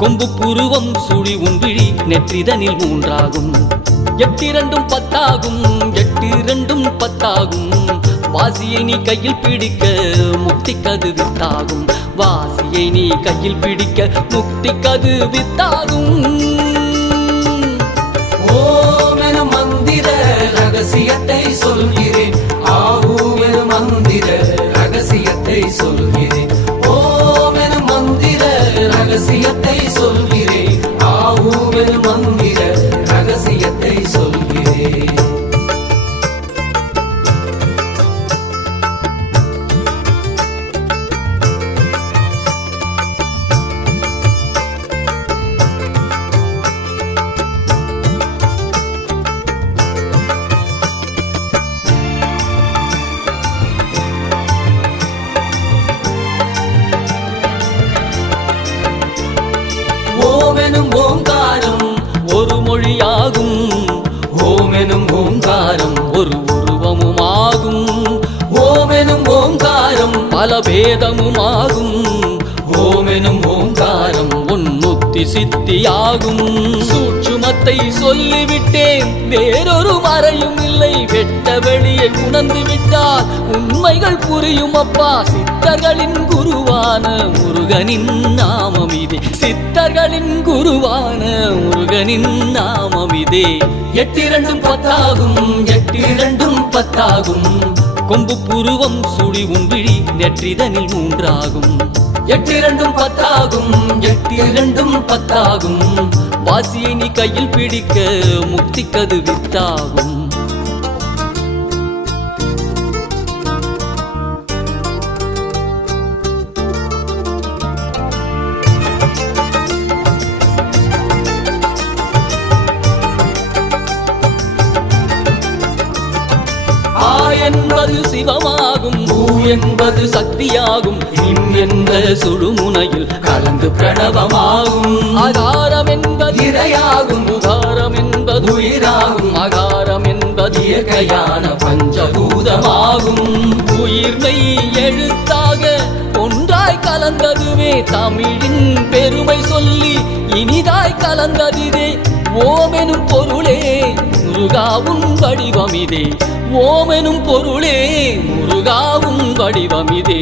கொம்பு புருவம் சுழி உன்விழி நெற்றிதனில் மூன்றாகும். எட்டிரண்டும் பத்தாகும், எட்டிரண்டும் பத்தாகும். வாசியை நீ கையில் பிடிக்க முக்தி கது வித்தாகும். வாசியை நீ கையில் பிடிக்க முக்தி கது வித்தாகும். ஓம் எனும் மந்திர ரகசியத்தை சொல்கிறேன். ஆவும் எனும் மந்திர ரகசியத்தை சொல்கிறேன். ஓம் எனும் மந்திர ரகசியத்தை சொல்கிறேன். ஆவும் எனும் மந்திர ரகசியத்தை சொல்கிறேன். ஓமெனும் ஓங்காரம் ஒரு மொழியாகும். ஓமெனும் ஓங்காரம் ஒரு உருவமுமாகும். ஓமெனும் ஓங்காரம் பல பேதமுமாகும். ஓமெனும் ஓங்காரம் உன்முத்தி சித்தியாகும். சூட்சுமத்தை சொல்லிவிட்டேன், வேறொரு மறையும் இல்லை. வெட்ட வெளியை உணர்ந்து விட்டால் உண்மைகள் புரியும் அப்பா. சித்தர்களின் குருவான முருகனின் நாமம் இதே. சித்தர்களின் குருவான முருகனின் நாமம் இதே. எட்டிரண்டும் பத்தாகும், எட்டிரண்டும் பத்தாகும். கொம்பு புருவம் சுழி உன்விழி நெற்றிதனில் மூன்றாகும். எட்டிரண்டும் பத்தாகும், எட்டிரண்டும் பத்தாகும். வாசியை நீ கையில் பிடிக்க முக்தி கது வித்தாகும். ஆ என்பது சிவமாகும், ஊ என்பது சக்தியாகும். இம் என்ற சுழுமுனையில் கலந்து பிரணவமாகும். ஆகாரம் என்பது இறையாகும், உகாரம் என்பது உயிராகும். அகாரம் என்பது இயற்கையான பஞ்சபூதமாகும். உயிர்மை எழுத்தாக ஒன்றாய் கலந்ததுவே தமிழின் பெருமை சொல்லி இனிதாய் கலந்ததிதே. ஓமெனும் பொருளே முருகாவும் வடிவமிதே. ஓமெனும் பொருளே முருகாவும் வடிவமிதே.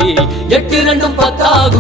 எட்டிரண்டும் பத்தாகும்.